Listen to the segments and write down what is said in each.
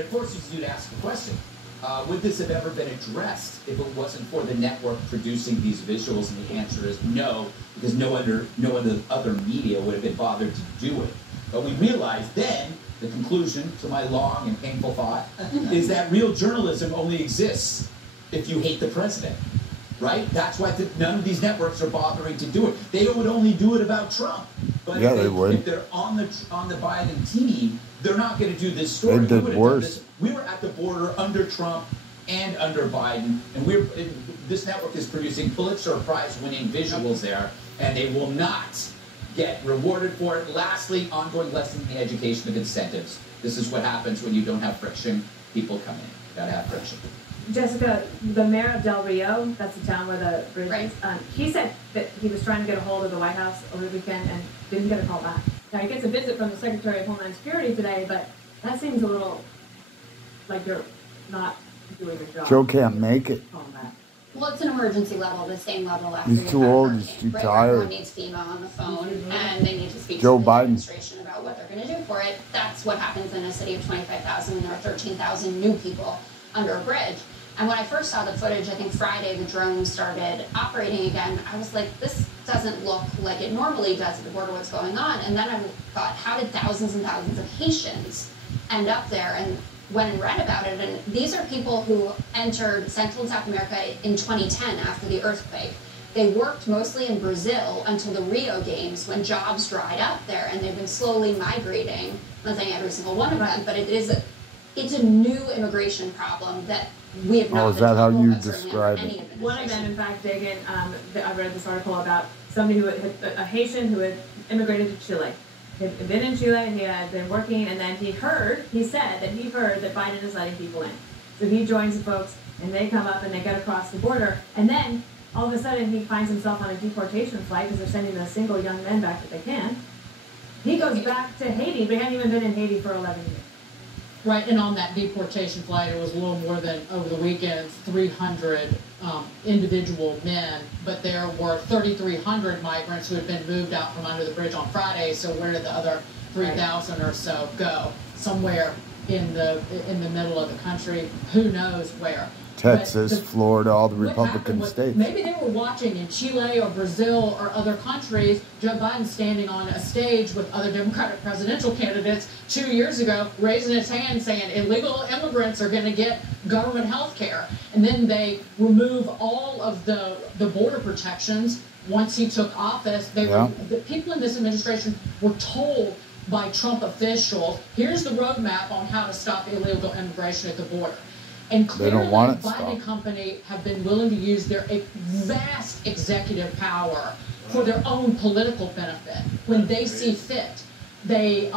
It forces you to ask the question, would this have ever been addressed if it wasn't for the network producing these visuals? And the answer is no, because no other media would have been bothered to do it. But we realized then, the conclusion to my long and painful thought, is that real journalism only exists if you hate the president. Right? That's why none of these networks are bothering to do it. They would only do it about Trump. But yeah, they would. If they're on the Biden team, they're not going to do this story. They did worse. We were at the border under Trump and under Biden, and this network is producing Pulitzer Prize-winning visuals there, and they will not get rewarded for it. Lastly, ongoing lesson in the education of incentives. This is what happens when you don't have friction. People come in. You got to have friction. Jessica, the mayor of Del Rio, that's the town where the bridge is, he said that he was trying to get a hold of the White House over the weekend and didn't get a call back. Now, he gets a visit from the Secretary of Homeland Security today, but that seems a little like you're not doing your job. Joe can't make it. Well, it's an emergency level, the same level after He's too old, he's too tired. Everyone needs FEMA on the phone, and they need to speak Joe to the Biden. administration about what they're going to do for it. That's what happens in a city of 25,000 when there are 13,000 new people under a bridge. And when I first saw the footage, I think Friday, the drone started operating again. I was like, this doesn't look like it normally does at the border, what's going on? And then I thought, how did thousands and thousands of Haitians end up there? And went and read about it. And these are people who entered Central and South America in 2010 after the earthquake. They worked mostly in Brazil until the Rio Games when jobs dried up there. And they've been slowly migrating. I'm not saying every single one of them, but it's a new immigration problem that we have not. Oh, is that how you describe it? One of them, in fact, Dagan, I read this article about somebody a Haitian who had immigrated to Chile. He had been in Chile, he had been working, and then he said that he heard that Biden is letting people in. So he joins the folks, and they come up and they get across the border, and then all of a sudden he finds himself on a deportation flight because they're sending the single young men back that they can. He goes back to Haiti, but he hadn't even been in Haiti for 11 years. Right, and on that deportation flight, it was a little more than, over the weekend, 300 individual men, but there were 3,300 migrants who had been moved out from under the bridge on Friday, so where did the other 3,000 or so go? Somewhere in the middle of the country, who knows where. Texas, Florida, all the Republican states. Maybe they were watching in Chile or Brazil or other countries, Joe Biden standing on a stage with other Democratic presidential candidates 2 years ago, raising his hand saying illegal immigrants are going to get government health care. And then they remove all of the border protections once he took office. The people in this administration were told by Trump officials, here's the roadmap on how to stop illegal immigration at the border. And clearly, the Biden company have been willing to use their vast executive power for their own political benefit when they see fit. They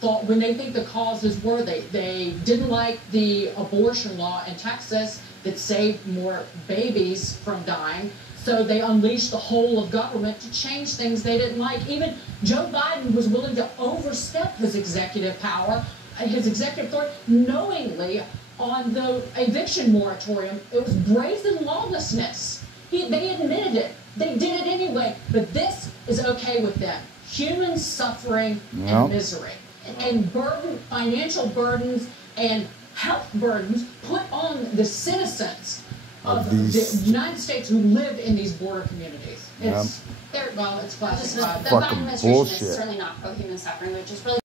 thought, when they think the cause is worthy, they didn't like the abortion law in Texas that saved more babies from dying, so they unleashed the whole of government to change things they didn't like. Even Joe Biden was willing to overstep his executive power, his executive authority, knowingly, on the eviction moratorium. It was brazen lawlessness. They admitted it. They did it anyway. But this is okay with them. Human suffering and misery. And financial burdens and health burdens put on the citizens of the United States who live in these border communities. It's classified. The Biden administration is certainly not pro-human suffering, which is really